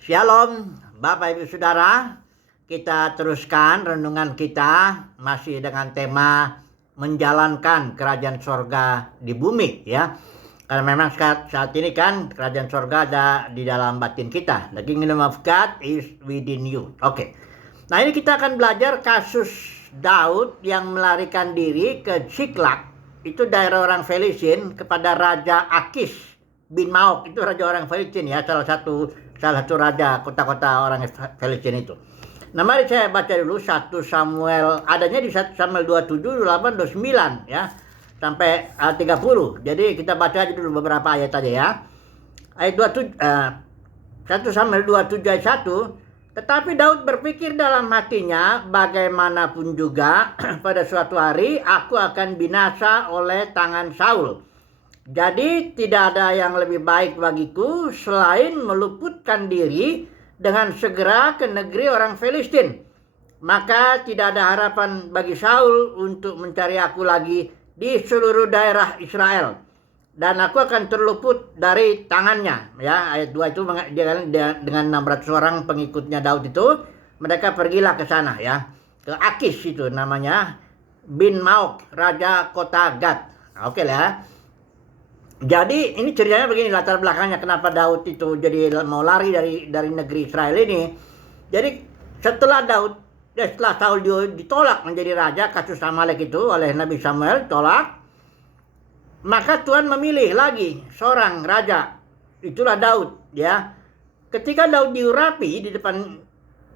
Shalom, Bapak Ibu Saudara. Kita teruskan renungan kita masih dengan tema menjalankan kerajaan sorga di bumi ya. Karena memang saat ini kan kerajaan sorga ada di dalam batin kita. The kingdom of God is within you. Oke. Nah, ini kita akan belajar kasus Daud yang melarikan diri ke Ziklag. Itu daerah orang Filistin kepada Raja Akis bin Maok. Itu raja orang Filistin ya, salah satu raja kota-kota orang Filistin itu. Nah, mari saya baca dulu 1 Samuel, adanya di 1 Samuel 27, 28, 29 ya, sampai 30. Jadi kita baca aja dulu beberapa ayat aja ya. Ayat 27, 1 Samuel 27 ayat 1. Tetapi Daud berpikir dalam hatinya, bagaimanapun juga pada suatu hari aku akan binasa oleh tangan Saul. Jadi tidak ada yang lebih baik bagiku selain meluputkan diri dengan segera ke negeri orang Filistin. Maka tidak ada harapan bagi Saul untuk mencari aku lagi di seluruh daerah Israel. Dan aku akan terluput dari tangannya. Ya, ayat 2 itu dia dengan 600 orang pengikutnya Daud itu, mereka pergilah ke sana ya. Ke Akis itu namanya, bin Maok, raja kota Gad. Oke lah. Jadi ini ceritanya begini, latar belakangnya kenapa Daud itu jadi mau lari dari negeri Israel ini. Jadi setelah Saul ditolak menjadi raja, kasus Amalek itu oleh Nabi Samuel tolak, maka Tuhan memilih lagi seorang raja, itulah Daud ya. Ketika Daud diurapi di depan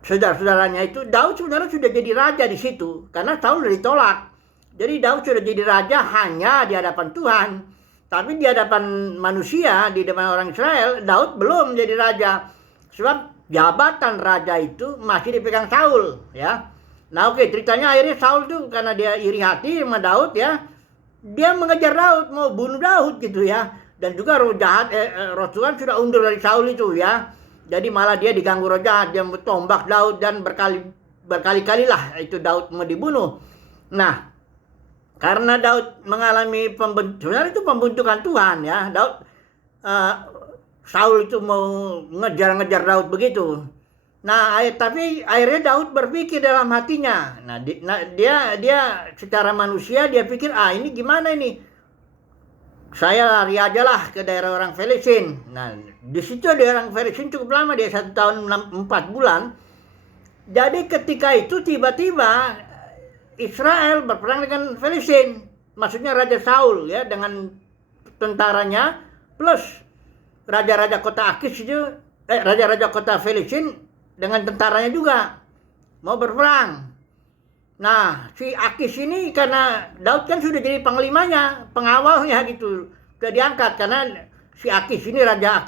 saudara-saudaranya itu, Daud sebenarnya sudah jadi raja di situ karena Saul sudah ditolak. Jadi Daud sudah jadi raja hanya di hadapan Tuhan. Tapi di hadapan manusia, di depan orang Israel, Daud belum jadi raja. Sebab jabatan raja itu masih dipegang Saul ya. Nah oke, ceritanya akhirnya Saul tuh karena dia iri hati sama Daud ya, dia mengejar Daud, mau bunuh Daud gitu ya. Dan juga roh jahat, roh Tuhan sudah undur dari Saul itu ya. Jadi malah dia diganggu roh jahat, dia tombak Daud dan berkali-kalilah itu Daud mau dibunuh. Nah, karena Daud mengalami sebenarnya itu pembentukan Tuhan ya. Saul itu mau ngejar-ngejar Daud begitu. Nah, tapi akhirnya Daud berpikir dalam hatinya. Nah, dia secara manusia dia pikir, ini gimana ini? Saya lari aja lah ke daerah orang Filistin. Nah, di situ daerah orang Filistin cukup lama, dia 1 tahun 4 bulan. Jadi ketika itu tiba-tiba Israel berperang dengan Filistin, maksudnya Raja Saul ya dengan tentaranya plus raja-raja kota Akis itu, raja-raja kota Filistin dengan tentaranya juga mau berperang. Nah, si Akis ini karena Daud kan sudah jadi panglimanya, pengawalnya gitu, sudah diangkat karena si Akis ini, raja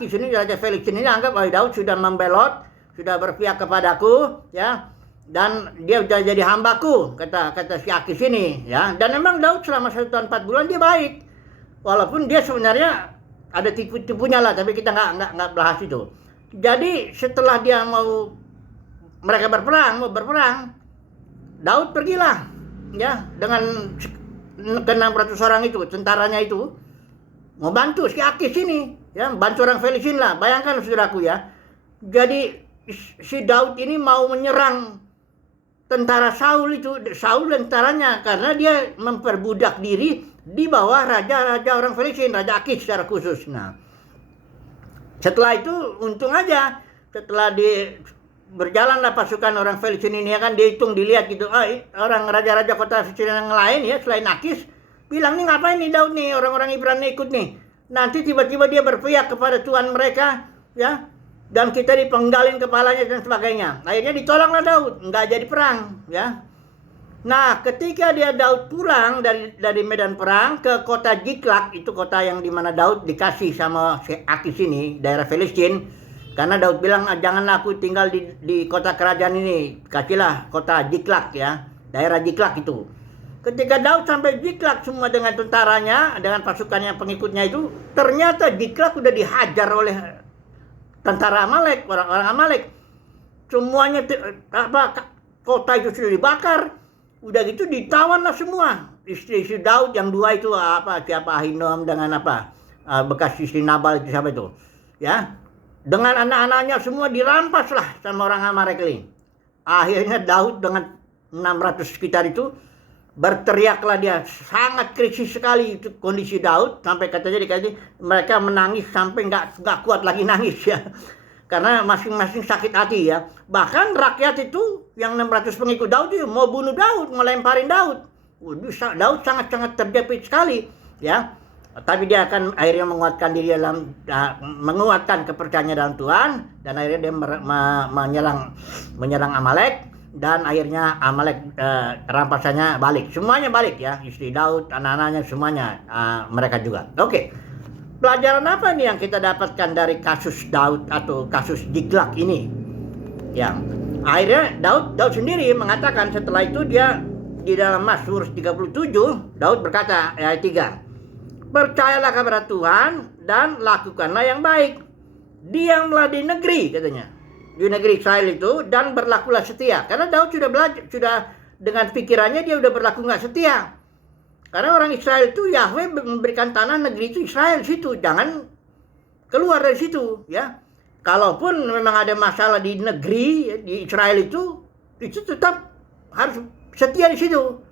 Filistin ini anggap Daud sudah membelot, sudah berpihak kepadaku ya. Dan dia sudah jadi hambaku, kata si Akis ini ya. Dan memang Daud selama 1 tahun 4 bulan dia baik, walaupun dia sebenarnya ada tipu-tipunya lah, tapi kita nggak bahas itu. Jadi setelah dia mereka mau berperang, Daud pergilah ya dengan ke 600 orang itu, tentaranya itu mau bantu si Akis ini ya, bantu orang Filistin lah. Bayangkan saudaraku ya. Jadi si Daud ini mau menyerang tentara Saul dan tentaranya karena dia memperbudak diri di bawah raja-raja orang Filistin, Raja Akis secara khusus. Nah, setelah itu untung aja, setelah berjalanlah pasukan orang Filistin ini kan dihitung, dilihat gitu, orang raja-raja kota Filistin yang lain ya selain Akis bilang, nih ngapain nih Daud nih, orang-orang Ibrani ikut nih. Nanti tiba-tiba dia berpihak kepada Tuhan mereka ya, dan kita dipenggalin kepalanya dan sebagainya. Akhirnya ditolaklah Daud, nggak jadi perang ya. Nah, ketika Daud pulang dari medan perang ke kota Ziklag, itu kota yang dimana Daud dikasih sama Akis ini, daerah Filistin. Karena Daud bilang, janganlah aku tinggal di kota kerajaan ini, kasihlah kota Ziklag ya, daerah Ziklag itu. Ketika Daud sampai Ziklag semua dengan tentaranya, dengan pasukannya pengikutnya itu, ternyata Ziklag udah dihajar oleh tentara Amalek, orang-orang Amalek. Semuanya kota itu sudah dibakar. Udah gitu ditawan lah semua. Istri Daud yang 2 itu siapa Ahinoam dengan bekas istri Nabal itu siapa itu. Ya. dengan anak-anaknya semua dirampas lah sama orang Amalek ini. Akhirnya Daud dengan 600 sekitar itu berteriaklah, dia sangat krisis sekali itu kondisi Daud, sampai katanya mereka menangis sampai nggak kuat lagi nangis ya, karena masing-masing sakit hati ya. Bahkan rakyat itu yang 600 pengikut Daud itu mau bunuh Daud, mau lemparin Daud. Daud sangat-sangat terjepit sekali ya. Tapi dia akan akhirnya menguatkan diri menguatkan kepercayaannya dalam Tuhan, dan akhirnya dia menyerang Amalek. Dan akhirnya Amalek rampasannya balik, semuanya balik ya, istri Daud, anak-anaknya semuanya, mereka juga. Oke, pelajaran apa nih yang kita dapatkan dari kasus Daud atau kasus Diklag ini? Ya, akhirnya Daud sendiri mengatakan setelah itu, dia di dalam Mazmur 37 Daud berkata ayat 3, percayalah kepada Tuhan dan lakukanlah yang baik, diamlah di negeri, katanya, di negeri Israel itu, dan berlakulah setia. Karena Daud sudah dengan pikirannya dia udah berlaku nggak setia. Karena orang Israel itu, Yahweh memberikan tanah negeri itu Israel situ, jangan keluar dari situ ya. Kalaupun memang ada masalah di negeri di Israel itu tetap harus setia di situ.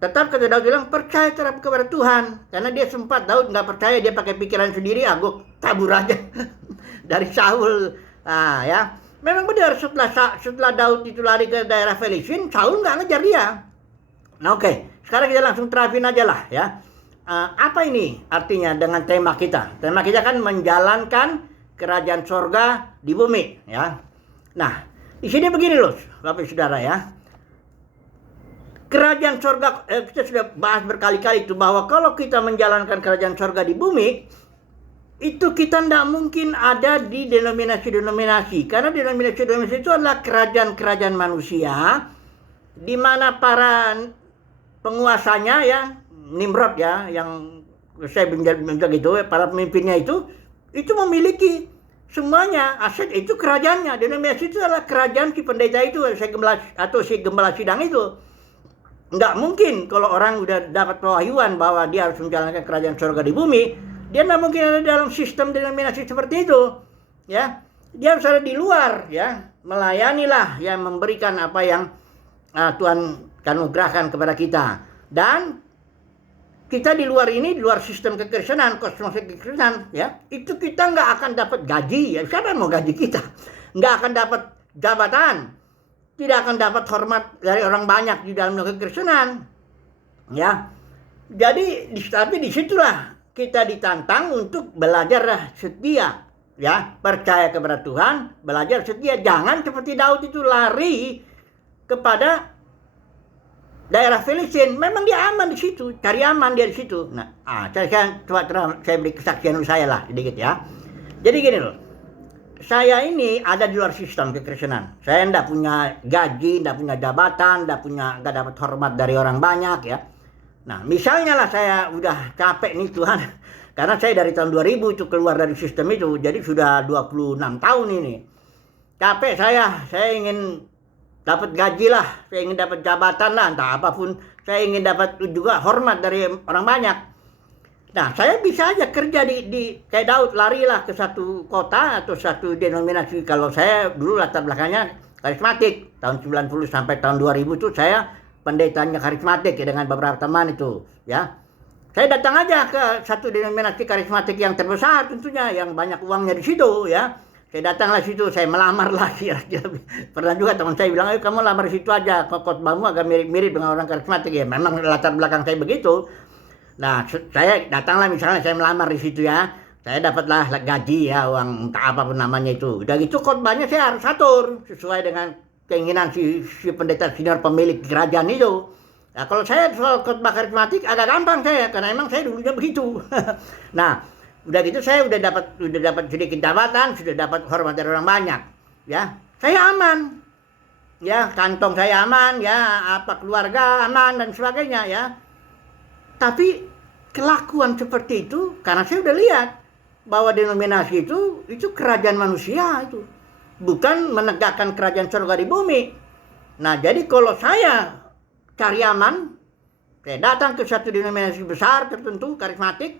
Tetap kata Daud bilang percaya terhadap kepada Tuhan. Karena dia sempat Daud nggak percaya, dia pakai pikiran sendiri, gue kabur aja dari Saul. Nah ya. Memang benar, setelah Daud itu lari ke daerah Filistin, Saul nggak ngejar dia. Nah oke, sekarang kita langsung terapin aja lah ya. Apa ini artinya dengan tema kita? Tema kita kan menjalankan kerajaan sorga di bumi ya. Nah, di sini begini loh, Bapak Saudara ya. Kerajaan sorga, kita sudah bahas berkali-kali itu, bahwa kalau kita menjalankan kerajaan sorga di bumi, itu kita tidak mungkin ada di denominasi-denominasi. Karena denominasi-denominasi itu adalah kerajaan-kerajaan manusia, di mana para penguasanya ya, Nimrod ya, yang saya bilang gitu, para pemimpinnya itu memiliki semuanya aset itu kerajaannya. Denominasi itu adalah kerajaan si pendeta itu, si gembala sidang itu. Nggak mungkin kalau orang udah dapat pewahyuan bahwa dia harus menjalankan kerajaan surga di bumi, dia tidak mungkin ada dalam sistem denominasi seperti itu ya. Dia harus ada di luar ya, melayanilah ya, memberikan apa yang Tuhan anugerahkan kepada kita. Dan kita di luar ini, di luar sistem kekristenan, kosmos kekristenan ya, itu kita nggak akan dapat gaji ya. Siapa yang mau gaji kita? Nggak akan dapat jabatan, tidak akan dapat hormat dari orang banyak di dalam kekristenan ya. Jadi tapi disitulah kita ditantang untuk belajar setia ya, percaya kepada Tuhan, belajar setia. Jangan seperti Daud itu lari kepada daerah Filistin. Memang dia aman di situ, cari aman dia di situ. Nah, saya beri kesaksian saya lah sedikit ya. Jadi gini loh, saya ini ada di luar sistem kekristenan. Saya enggak punya gaji, enggak punya jabatan, enggak dapat hormat dari orang banyak ya. Nah, misalnya lah saya udah capek nih Tuhan, karena saya dari tahun 2000 itu keluar dari sistem itu, jadi sudah 26 tahun ini. Capek saya ingin dapat gaji lah, saya ingin dapat jabatan lah, entah apapun, saya ingin dapat juga hormat dari orang banyak. Nah, saya bisa aja kerja di kayak Daud, larilah ke satu kota atau satu denominasi. Kalau saya dulu latar belakangnya karismatik, tahun 90 sampai tahun 2000 itu saya pendetanya karismatik ya, dengan beberapa teman itu ya. Saya datang aja ke satu denominasi karismatik yang terbesar tentunya, yang banyak uangnya di situ ya. Saya datanglah situ, saya melamar lah kira-kira. Pernah juga teman saya bilang, ayo kamu lamar di situ aja, khotbahmu agak mirip-mirip dengan orang karismatik ya. Memang latar belakang saya begitu. Nah, saya datanglah misalnya saya melamar di situ ya. Saya dapatlah gaji ya, uang entah apapun namanya itu. Udah gitu khotbahnya saya harus atur sesuai dengan keinginan si pendeta senior pemilik kerajaan itu. Nah, kalau saya soal khotbah karismatik agak gampang saya, karena emang saya dulunya begitu. Nah, udah gitu saya udah dapat sedikit jabatan, sudah dapat hormat dari orang banyak. Ya, saya aman. Ya, kantong saya aman, ya, apa keluarga aman dan sebagainya ya. Tapi kelakuan seperti itu, karena saya udah lihat bahwa denominasi itu kerajaan manusia itu, bukan menegakkan kerajaan surga di bumi. Nah, jadi kalau saya cari aman, saya datang ke satu denominasi besar tertentu, karismatik,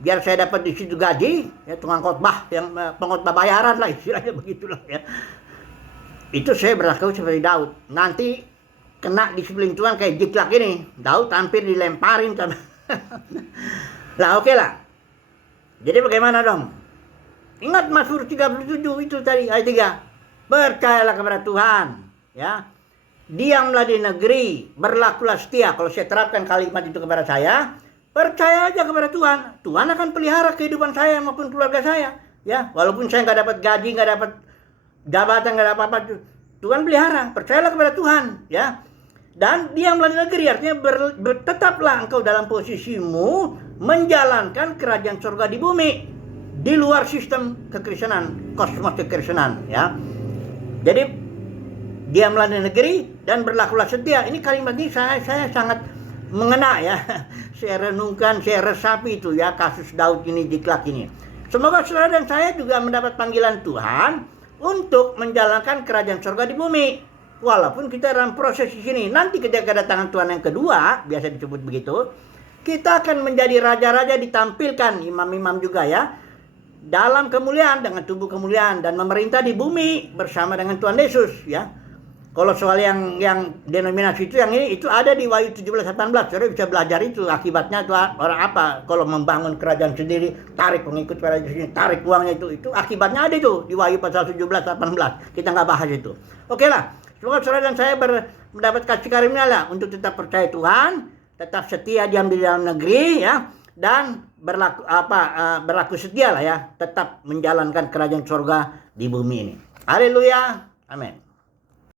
biar saya dapat di situ gaji, ya tukang khotbah yang pengkhotbah bayaran lah istilahnya begitulah ya. Itu saya berlaku seperti Daud. Nanti kena disiplin Tuhan kayak Jiklak ini. Daud hampir dilemparin sama. Lah oke lah. Jadi bagaimana dong? Ingat Mazmur 37 itu tadi ayat 3. Percayalah kepada Tuhan, ya. Diamlah di negeri, berlakulah setia. Kalau saya terapkan kalimat itu kepada saya, percaya aja kepada Tuhan. Tuhan akan pelihara kehidupan saya maupun keluarga saya, ya. Walaupun saya nggak dapat gaji, nggak dapat jabatan, nggak ada apa-apa, Tuhan pelihara. Percayalah kepada Tuhan, ya. Dan diamlah di negeri artinya tetaplah engkau dalam posisimu menjalankan kerajaan surga di bumi, di luar sistem kekristenan, kosmos kekristenan, ya. Jadi diamlah di negeri dan berlakulah setia. Ini kalimat ini saya sangat mengena ya. Saya renungkan, saya resapi itu ya kasus Daud ini, Jiklak ini. Semoga saudara dan saya juga mendapat panggilan Tuhan untuk menjalankan kerajaan surga di bumi. Walaupun kita dalam proses di sini, nanti ketika kedatangan Tuhan yang kedua, biasa disebut begitu, kita akan menjadi raja-raja ditampilkan, imam-imam juga ya, dalam kemuliaan dengan tubuh kemuliaan dan memerintah di bumi bersama dengan Tuhan Yesus ya. Kalau soal yang denominasi itu yang ini itu ada di Wahyu 17:18. Saudara bisa belajar itu akibatnya itu orang apa kalau membangun kerajaan sendiri, tarik pengikut pada sini, tarik uangnya itu akibatnya ada itu di Wahyu pasal 17:18. Kita nggak bahas itu. Oke lah. Semoga saudara dan saya mendapat kasih karunia lah untuk tetap percaya Tuhan, tetap setia diam di dalam negeri ya, dan berlaku setia lah ya, tetap menjalankan kerajaan surga di bumi ini. Haleluya. Amin.